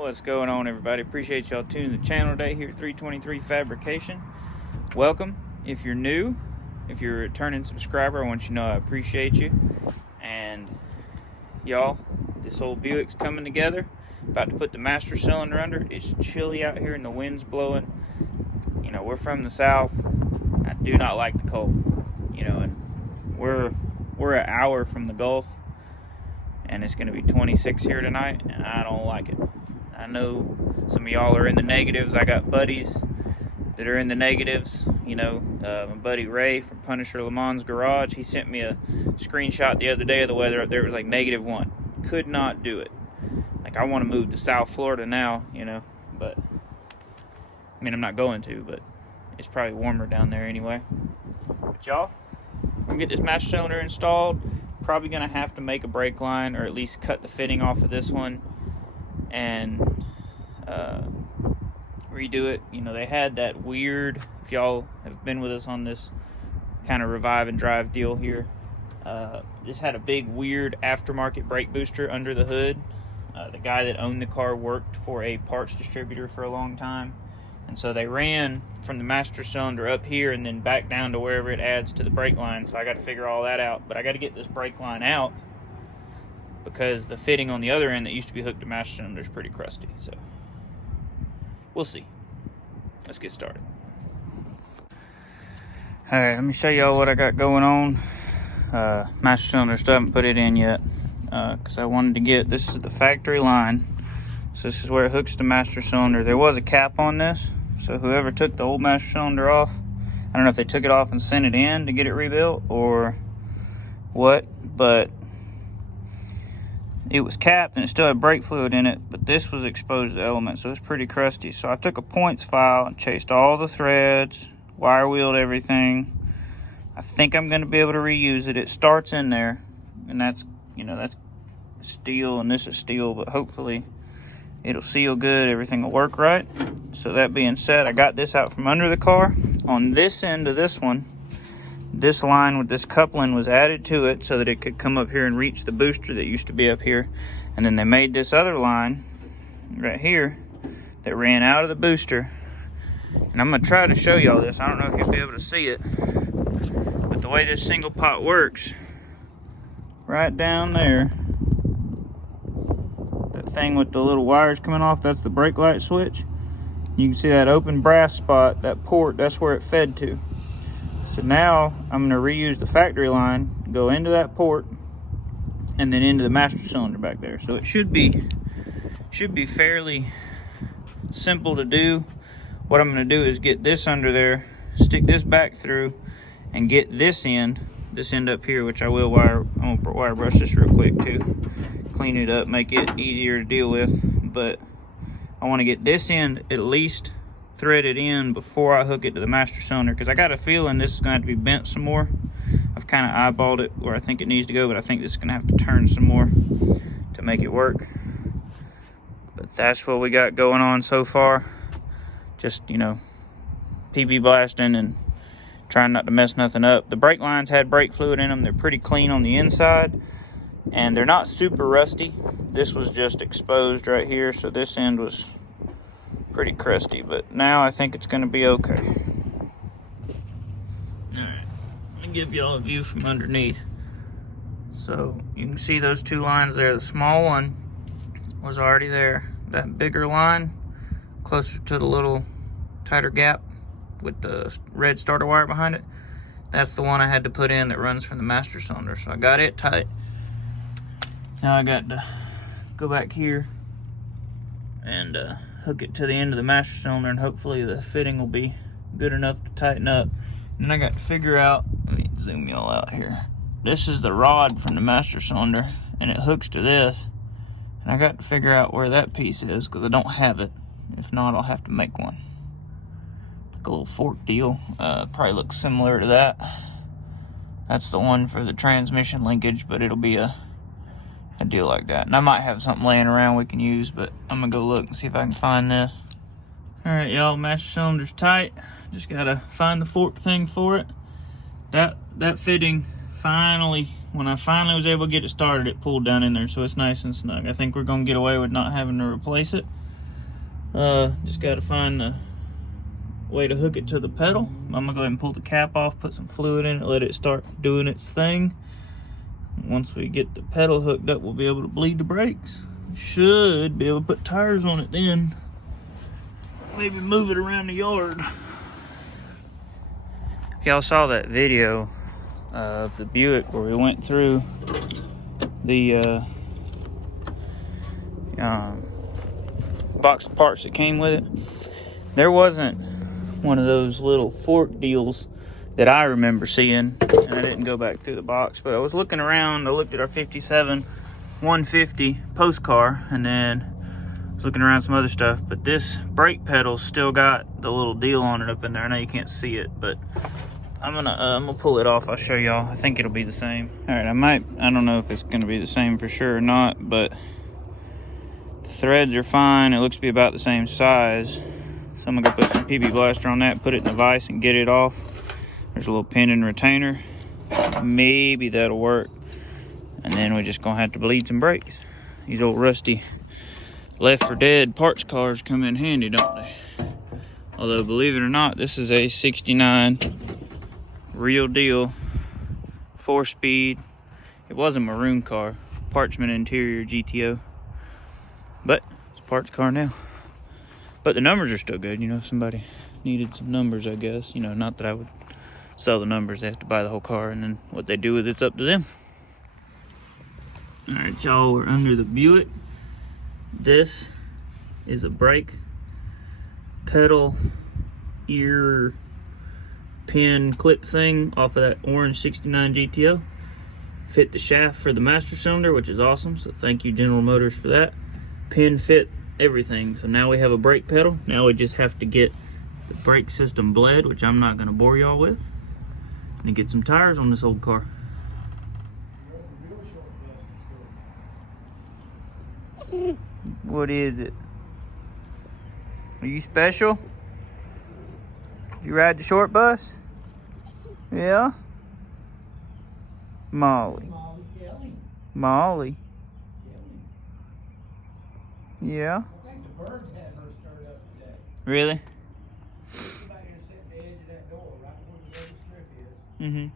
What's going on, everybody? Appreciate y'all tuning the channel today here at 323 Fabrication. Welcome. If you're new, if you're a returning subscriber, I want you to know I appreciate you. And y'all, this old Buick's coming together. About to put the master cylinder under. It's chilly out here and the wind's blowing. You know, we're from the south. I do not like the cold. You know, and we're an hour from the Gulf, and it's going to be 26 here tonight, and I don't like it. I know some of y'all are in the negatives. I got buddies that are in the negatives. You know, my buddy Ray from Punisher Lamont's Garage, he sent me a screenshot the other day of the weather up there. It was like -1. Could not do it. Like, I want to move to South Florida now, you know, but I mean, I'm not going to, but it's probably warmer down there anyway. But y'all, we're gonna get this master cylinder installed. Probably gonna have to make a brake line, or at least cut the fitting off of this one and redo it. You know, they had that weird, if y'all have been with us on this kind of revive and drive deal here, this had a big weird aftermarket brake booster under the hood. The guy that owned the car worked for a parts distributor for a long time, and so they ran from the master cylinder up here and then back down to wherever it adds to the brake line. So I got to figure all that out, but I got to get this brake line out because the fitting on the other end that used to be hooked to master cylinder is pretty crusty. So we'll see. Let's get started. All right, let me show y'all what I got going on. Master cylinder, still haven't put it in yet because I wanted to get, this is the factory line. So this is where it hooks the master cylinder. There was a cap on this, so whoever took the old master cylinder off, I don't know if they took it off and sent it in to get it rebuilt or what, but it was capped and it still had brake fluid in it, but this was exposed to elements, so it's pretty crusty. So I took a points file and chased all the threads, wire wheeled everything. I think I'm going to be able to reuse it. It starts in there, and that's, you know, that's steel and this is steel, but hopefully it'll seal good, everything will work right. So that being said, I got this out from under the car. On this end of this one, this line with this coupling was added to it so that it could come up here and reach the booster that used to be up here. And then they made this other line right here that ran out of the booster. And I'm going to try to show y'all this. I don't know if you'll be able to see it, but the way this single pot works, right down there, thing with the little wires coming off, that's the brake light switch. You can see that open brass spot, that port, that's where it fed to. So now I'm going to reuse the factory line, go into that port, and then into the master cylinder back there. So it should be fairly simple to do. What I'm going to do is get this under there, stick this back through, and get this end up here, which I will I'm going to wire brush this real quick too. Clean it up, make it easier to deal with, but I want to get this end at least threaded in before I hook it to the master cylinder, because I got a feeling this is going to have to be bent some more. I've kind of eyeballed it where I think it needs to go, but I think this is going to have to turn some more to make it work. But that's what we got going on so far. Just, you know, PB blasting and trying not to mess nothing up. The brake lines had brake fluid in them. They're pretty clean on the inside, and they're not super rusty. This was just exposed right here, so this end was pretty crusty, but now I think it's going to be okay. Alright, let me give y'all a view from underneath. So you can see those two lines there. The small one was already there. That bigger line, closer to the little tighter gap with the red starter wire behind it, that's the one I had to put in that runs from the master cylinder. So I got it tight. Now I got to go back here and hook it to the end of the master cylinder, and hopefully the fitting will be good enough to tighten up. And then I got to figure out, let me zoom y'all out here. This is the rod from the master cylinder, and it hooks to this. And I got to figure out where that piece is, because I don't have it. If not, I'll have to make one. Like a little fork deal. Probably looks similar to that. That's the one for the transmission linkage, but it'll be a deal like that. And I might have something laying around we can use, but I'm gonna go look and see if I can find this. All right, y'all, master cylinder's tight. Just gotta find the fork thing for it. That fitting finally, when I finally was able to get it started, it pulled down in there, so it's nice and snug. I think we're gonna get away with not having to replace it. Just got to find the way to hook it to the pedal. I'm gonna go ahead and pull the cap off, put some fluid in it, let it start doing its thing. Once we get the pedal hooked up, we'll be able to bleed the brakes. Should be able to put tires on it then. Maybe move it around the yard. If y'all saw that video of the Buick where we went through the box of parts that came with it, there wasn't one of those little fork deals that I remember seeing, and I didn't go back through the box, but I was looking around. I looked at our 57 150 post car, and then I was looking around some other stuff, but this brake pedal's still got the little deal on it up in there. I know you can't see it, but I'm gonna pull it off. I'll show y'all. I think it'll be the same. All right, I don't know if it's gonna be the same for sure or not, but the threads are fine. It looks to be about the same size. So I'm gonna go put some PB Blaster on that, put it in the vise and get it off. There's a little pin and retainer. Maybe that'll work. And then we're just gonna have to bleed some brakes. These old rusty left for dead parts cars come in handy, don't they? Although, believe it or not, this is a 69 real deal 4-speed. It was a maroon car, parchment interior GTO, but it's a parts car now. But the numbers are still good. You know, if somebody needed some numbers, I guess, you know, not that I would sell the numbers. They have to buy the whole car, and then what they do with it's up to them. All right, y'all, we're under the Buick. This is a brake pedal ear pin clip thing off of that orange 69 GTO. Fit the shaft for the master cylinder, which is awesome, so thank you General Motors for that. Pin fit everything. So now we have a brake pedal. Now we just have to get the brake system bled, which I'm not going to bore y'all with, and get some tires on this old car. What is it? Are you special? Did you ride the short bus? Yeah? Molly. Molly. Yeah? I think the birds had her stirred up today. Really? She's back here sitting at the edge of that door, right where the little strip is. Mm-hmm.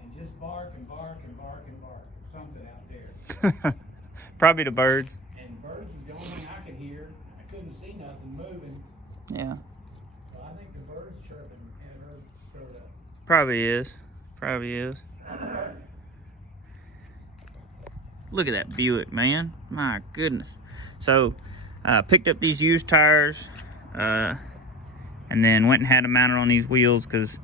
And just bark and bark and bark and bark. Something out there. Probably the birds. And birds was the only thing I could hear. I couldn't see nothing moving. Yeah. So I think the birds chirping had her stirred up. Probably is. Probably is. Look at that Buick, man. My goodness. So, picked up these used tires, and then went and had them mounted on these wheels because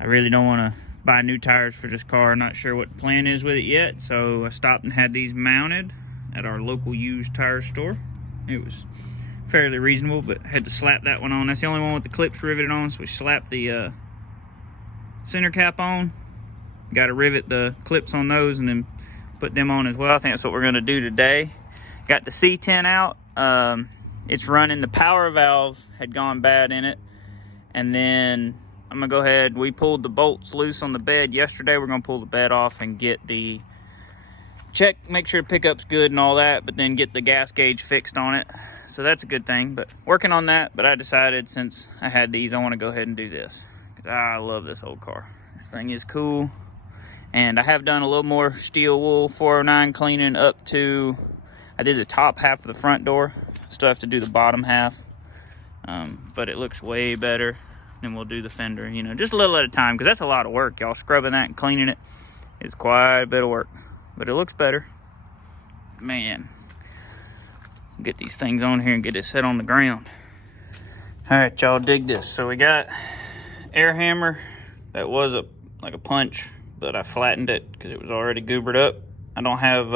I really don't want to buy new tires for this car. I'm not sure what the plan is with it yet, so I stopped and had these mounted at our local used tire store. It was fairly reasonable, but had to slap that one on. That's the only one with the clips riveted on, so we slapped the center cap on. Got to rivet the clips on those and then put them on as well. I think that's what we're going to do today. Got the C10 out. It's running. The power valve had gone bad in it, and then I'm gonna go ahead. We pulled the bolts loose on the bed yesterday. We're gonna pull the bed off and get the check, make sure the pickup's good and all that, but then get the gas gauge fixed on it. So that's a good thing, but working on that. But I decided since I had these, I want to go ahead and do this. I love this old car. This thing is cool. And I have done a little more steel wool 409 cleaning up to, I did the top half of the front door. Still have to do the bottom half, but it looks way better. Then we'll do the fender, you know, just a little at a time, because that's a lot of work, y'all. Scrubbing that and cleaning it is quite a bit of work, but it looks better. Man, get these things on here and get it set on the ground. All right, y'all, dig this. So we got air hammer that was like a punch, but I flattened it because it was already goobered up. I don't have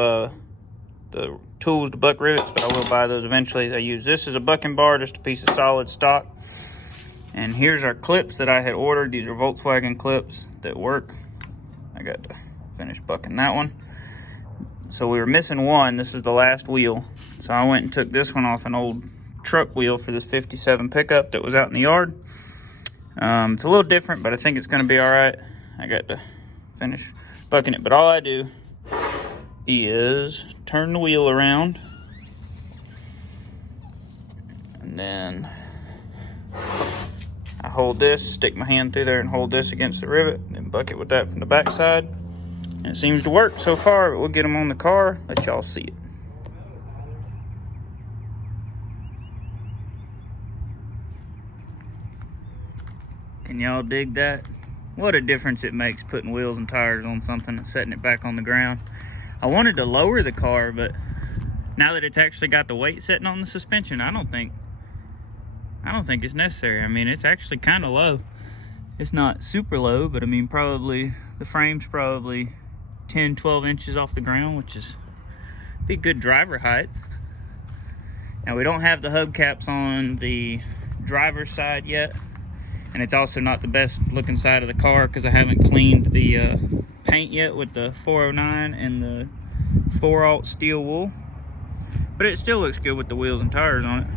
the tools to buck rivets, but I will buy those eventually. I use this as a bucking bar, just a piece of solid stock. And here's our clips that I had ordered. These are Volkswagen clips that work. I got to finish bucking that one. So we were missing one. This is the last wheel. So I went and took this one off an old truck wheel for this 57 pickup that was out in the yard. It's a little different, but I think it's going to be all right. I got to finish bucking it, but all I do is turn the wheel around And then I hold this, stick my hand through there and hold this against the rivet, and then bucket with that from the back side. And it seems to work so far, but we'll get them on the car, let y'all see it. Can y'all dig that? What a difference it makes putting wheels and tires on something and setting it back on the ground. I wanted to lower the car, but now that it's actually got the weight setting on the suspension, I don't think it's necessary. I mean, it's actually kind of low. It's not super low, but I mean, probably the frame's probably 10, 12 inches off the ground, which is be good driver height. Now, we don't have the hubcaps on the driver's side yet, and it's also not the best looking side of the car because I haven't cleaned the paint yet with the 409 and the 4-aught steel wool, but it still looks good with the wheels and tires on it.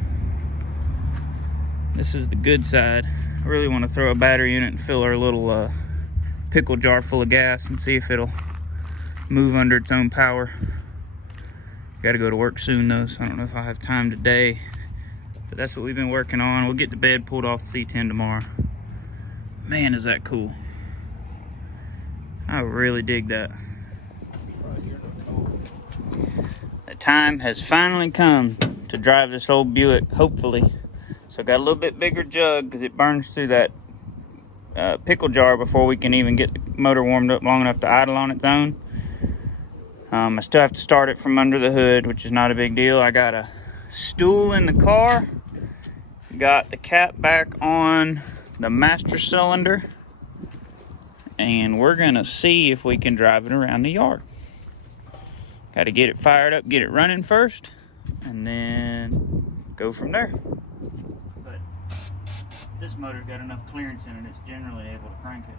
This is the good side. I really want to throw a battery in it and fill our little pickle jar full of gas and see if it'll move under its own power. Got to go to work soon though, so I don't know if I'll have time today, but that's what we've been working on. We'll get the bed pulled off the C10 tomorrow. Man, is that cool. I really dig that. The time has finally come to drive this old Buick, hopefully. So I got a little bit bigger jug because it burns through that pickle jar before we can even get the motor warmed up long enough to idle on its own. I still have to start it from under the hood, which is not a big deal. I got a stool in the car. Got the cap back on the master cylinder. And we're going to see if we can drive it around the yard. Got to get it fired up, get it running first, and then go from there. But this motor's got enough clearance in it, it's generally able to crank it.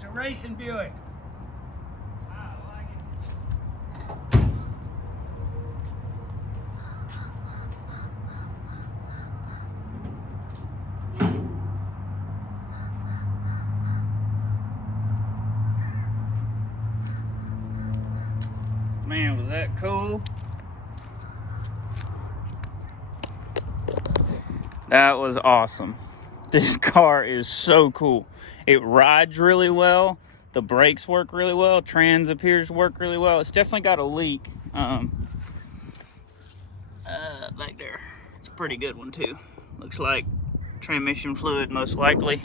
It's a racing Buick. Man, was that cool? That was awesome. This car is so cool. It rides really well. The brakes work really well. Trans appears to work really well. It's definitely got a leak back there. It's a pretty good one too. Looks like transmission fluid most likely.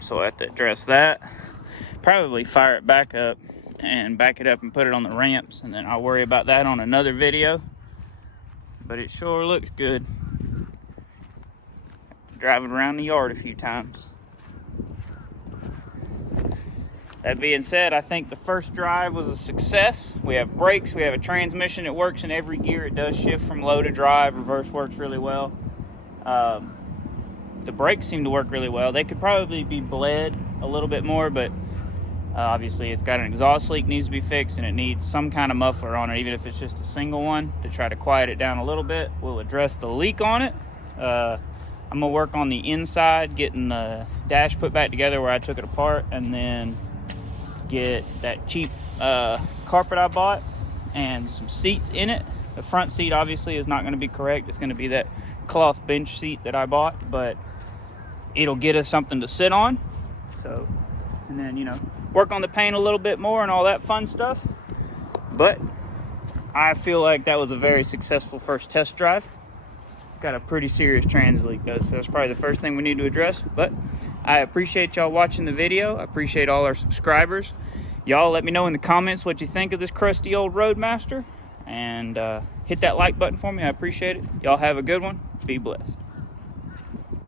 So I have to address that. Probably fire it back up and back it up and put it on the ramps, and then I'll worry about that on another video. But it sure looks good. Drive it around the yard a few times. That being said, I think the first drive was a success. We have brakes, we have a transmission that works in every gear. It does shift from low to drive. Reverse works really well. The brakes seem to work really well. They could probably be bled a little bit more, but obviously it's got an exhaust leak needs to be fixed, and it needs some kind of muffler on it, even if it's just a single one, to try to quiet it down a little bit. We'll address the leak on it. I'm gonna work on the inside, getting the dash put back together where I took it apart, and then get that cheap carpet I bought and some seats in it. The front seat obviously is not gonna be correct. It's gonna be that cloth bench seat that I bought, but it'll get us something to sit on. So, and then, you know, work on the paint a little bit more and all that fun stuff. But I feel like that was a very successful first test drive. Got a pretty serious trans leak though, so that's probably the first thing we need to address. But I appreciate y'all watching the video. I appreciate all our subscribers. Y'all let me know in the comments what you think of this crusty old Roadmaster, and hit that like button for me. I appreciate it. Y'all have a good one. Be blessed.